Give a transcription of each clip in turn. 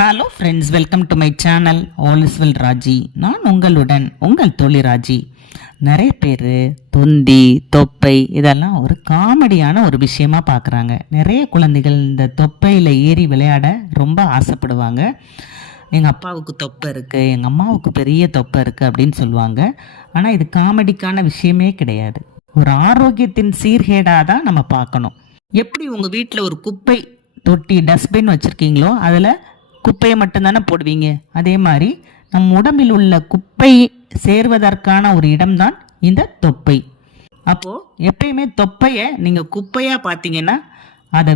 Hello friends, welcome to my channel all is well Raji. நான் உங்களுடன் உங்கள் தோழி ராஜி. நிறைய பேர் தொந்தி தொப்பை இதெல்லாம் ஒரு காமெடியான ஒரு விஷயமா பார்க்குறாங்க. நிறைய குழந்தைகள் இந்த தொப்பையில் ஏறி விளையாட ரொம்ப ஆசைப்படுவாங்க. எங்கள் அப்பாவுக்கு தொப்பை இருக்குது, எங்கள் அம்மாவுக்கு பெரிய தொப்பை இருக்குது அப்படின்னு சொல்லுவாங்க. ஆனால் இது காமெடிக்கான விஷயமே கிடையாது. ஒரு ஆரோக்கியத்தின் சீர்கேடாக தான் நம்ம பார்க்கணும். எப்படி உங்கள் வீட்டில் ஒரு குப்பை தொட்டி டஸ்ட்பின் வச்சுருக்கீங்களோ அதில் குப்பையை மட்டும்தானே போடுவீங்க. அதே மாதிரி நம் உடம்பில் உள்ள குப்பை சேர்வதற்கான ஒரு இடம்தான் இந்த தொப்பை. அப்போது எப்பயுமே தொப்பையை நீங்கள் குப்பையாக பார்த்தீங்கன்னா அதை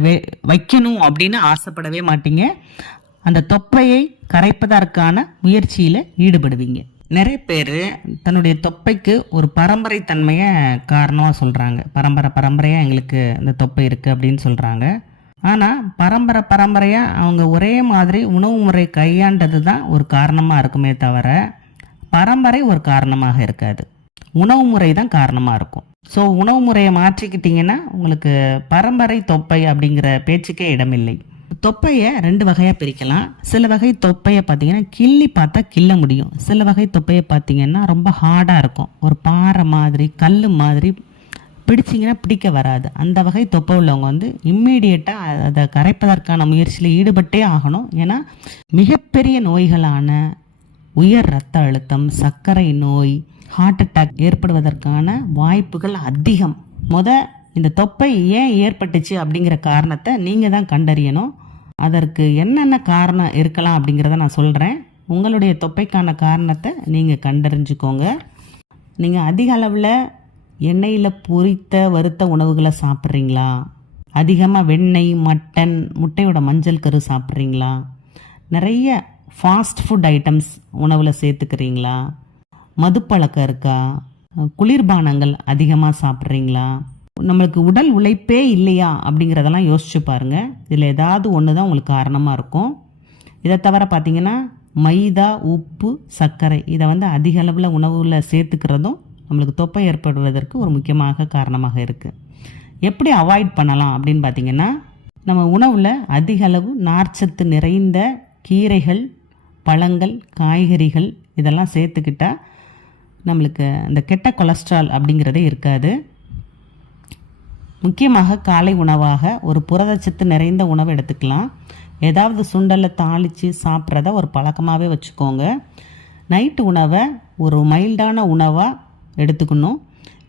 வைக்கணும் அப்படின்னு ஆசைப்படவே மாட்டீங்க. அந்த தொப்பையை கரைப்பதற்கான முயற்சியில் ஈடுபடுவீங்க. நிறைய பேர் தன்னுடைய தொப்பைக்கு ஒரு பரம்பரை தன்மையை காரணமாக சொல்கிறாங்க. பரம்பரையாக எங்களுக்கு இந்த தொப்பை இருக்குது அப்படின்னு சொல்கிறாங்க. ஆனால் பரம்பரையாக அவங்க ஒரே மாதிரி உணவு முறை கையாண்டது தான் ஒரு காரணமாக இருக்குமே தவிர பரம்பரை ஒரு காரணமாக இருக்காது. உணவு முறை தான் காரணமாக இருக்கும். ஸோ உணவு முறையை மாற்றிக்கிட்டிங்கன்னா உங்களுக்கு பரம்பரை தொப்பை அப்படிங்கிற பேச்சுக்கே இடமில்லை. தொப்பையை 2 வகையாக பிரிக்கலாம். சில வகை தொப்பையை பார்த்தீங்கன்னா கிள்ளி பார்த்தா கிள்ள முடியும். சில வகை தொப்பையை பார்த்தீங்கன்னா ரொம்ப ஹார்டாக இருக்கும். ஒரு பாறை மாதிரி கல் மாதிரி பிடிச்சிங்கன்னா பிடிக்க வராது. அந்த வகை தொப்பை உள்ளவங்க இம்மீடியட்டாக அதை கரைப்பதற்கான முயற்சியில் ஈடுபட்டே ஆகணும். ஏன்னா மிகப்பெரிய நோய்களான உயர் இரத்த அழுத்தம், சர்க்கரை நோய், ஹார்ட் அட்டாக் ஏற்படுவதற்கான வாய்ப்புகள் அதிகம். இந்த தொப்பை ஏன் ஏற்பட்டுச்சு அப்படிங்கிற காரணத்தை நீங்கள் தான் கண்டறியணும். அதற்கு என்னென்ன காரணம் இருக்கலாம் அப்படிங்கிறத நான் சொல்கிறேன். உங்களுடைய தொப்பைக்கான காரணத்தை நீங்கள் கண்டறிஞ்சுக்கோங்க. நீங்கள் அதிக அளவில் எண்ணெயில் பொரித்த வறுத்த உணவுகளை சாப்பிட்றீங்களா? அதிகமாக வெண்ணெய், மட்டன், முட்டையோட மஞ்சள் கரு சாப்பிட்றீங்களா? நிறைய ஃபாஸ்ட் ஃபுட் ஐட்டம்ஸ் உணவில் சேர்த்துக்கிறீங்களா? மதுப்பழக்கம் இருக்கா? குளிர்பானங்கள் அதிகமாக சாப்பிட்றீங்களா? நம்மளுக்கு உடல் உழைப்பே இல்லையா அப்படிங்கிறதெல்லாம் யோசிச்சு பாருங்கள். இதில் ஏதாவது ஒன்று தான் உங்களுக்கு காரணமாக இருக்கும். இதை தவிர பார்த்திங்கன்னா மைதா, உப்பு, சர்க்கரை இதை அதிக அளவில் உணவில் சேர்த்துக்கிறதும் நம்மளுக்கு தொப்பை ஏற்படுவதற்கு ஒரு முக்கியமாக காரணமாக இருக்குது. எப்படி அவாய்ட் பண்ணலாம் அப்படின்னு பார்த்திங்கன்னா, நம்ம உணவில் அதிக அளவு நார்ச்சத்து நிறைந்த கீரைகள், பழங்கள், காய்கறிகள் இதெல்லாம் சேர்த்துக்கிட்டால் நம்மளுக்கு அந்த கெட்ட கொலஸ்ட்ரால் அப்படிங்கிறதே இருக்காது. முக்கியமாக காலை உணவாக ஒரு புரதச்சத்து நிறைந்த உணவு எடுத்துக்கலாம். ஏதாவது சுண்டலை தாளித்து சாப்பிட்றத ஒரு பழக்கமாகவே வச்சுக்கோங்க. நைட்டு உணவை ஒரு மைல்டான உணவாக எடுத்துக்கணும்.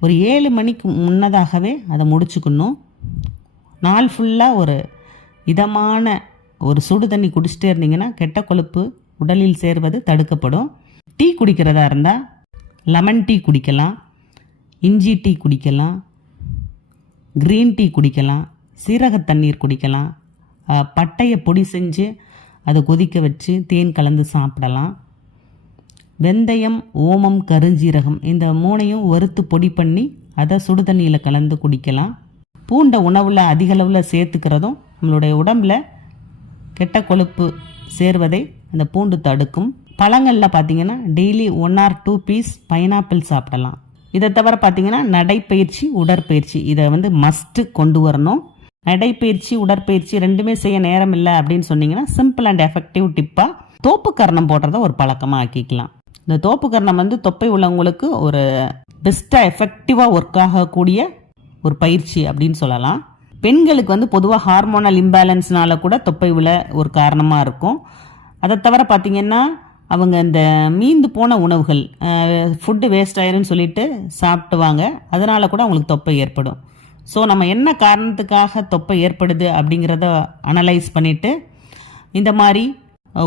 ஒரு 7 மணிக்கு முன்னதாகவே அதை முடிச்சுக்கணும். நாள் ஃபுல்லாக ஒரு இதமான ஒரு சுடு தண்ணி குடிச்சிட்டே இருந்தீங்கன்னா கெட்ட கொழுப்பு உடலில் சேர்வது தடுக்கப்படும். டீ குடிக்கிறதா இருந்தால் லெமன் டீ குடிக்கலாம், இஞ்சி டீ குடிக்கலாம், க்ரீன் டீ குடிக்கலாம், சீரக தண்ணீர் குடிக்கலாம், பட்டையை பொடி செஞ்சு அதை கொதிக்க வச்சு தேன் கலந்து சாப்பிடலாம். வெந்தயம், ஓமம், கருஞ்சீரகம் இந்த 3ஐயும் வறுத்து பொடி பண்ணி அதை சுடு தண்ணியில் கலந்து குடிக்கலாம். பூண்டை உணவில் அதிக அளவில் சேர்த்துக்கிறதும் நம்மளுடைய உடம்பில் கெட்ட கொழுப்பு சேர்வதை அந்த பூண்டு தடுக்கும். பழங்களில் பார்த்திங்கன்னா டெய்லி 1 or 2 பீஸ் பைனாப்பிள் சாப்பிடலாம். இதை தவிர பார்த்திங்கன்னா நடைப்பயிற்சி, உடற்பயிற்சி இதை மஸ்ட்டு கொண்டு வரணும். நடைப்பயிற்சி, உடற்பயிற்சி 2மே செய்ய நேரம் இல்லை அப்படின்னு சொன்னீங்கன்னா சிம்பிள் அண்ட் எஃபெக்டிவ் டிப்பாக தோப்பு கரணம் போடுறத ஒரு பழக்கமாக ஆக்கிக்கலாம். இந்த தோப்பு கரணம் தொப்பை உள்ளவங்களுக்கு ஒரு பெஸ்ட்டாக எஃபெக்டிவாக ஒர்க் ஆகக்கூடிய ஒரு பயிற்சி அப்படின்னு சொல்லலாம். பெண்களுக்கு பொதுவாக ஹார்மோனல் இம்பேலன்ஸ்னால கூட தொப்பை உள்ள ஒரு காரணமாக இருக்கும். அதை தவிர பார்த்திங்கன்னா அவங்க இந்த மீந்து போன உணவுகள், ஃபுட்டு வேஸ்ட் ஆயிருன்னு சொல்லிட்டு சாப்பிட்டுவாங்க. அதனால கூட அவங்களுக்கு தொப்பை ஏற்படும். ஸோ நம்ம என்ன காரணத்துக்காக தொப்பை ஏற்படுது அப்படிங்கிறத அனலைஸ் பண்ணிவிட்டு இந்த மாதிரி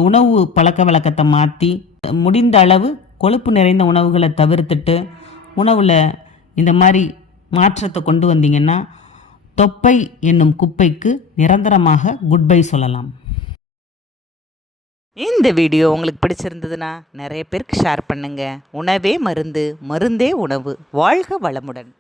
உணவு பழக்க வழக்கத்தை மாற்றி முடிந்த அளவு கொழுப்பு நிறைந்த உணவுகளை தவிர்த்துட்டு உணவில் இந்த மாதிரி மாற்றத்தை கொண்டு வந்தீங்கன்னா தொப்பை என்னும் குப்பைக்கு நிரந்தரமாக குட் பை சொல்லலாம். இந்த வீடியோ உங்களுக்கு பிடிச்சிருந்ததுன்னா நிறைய பேருக்கு ஷேர் பண்ணுங்கள். உணவே மருந்து, மருந்தே உணவு. வாழ்க வளமுடன்.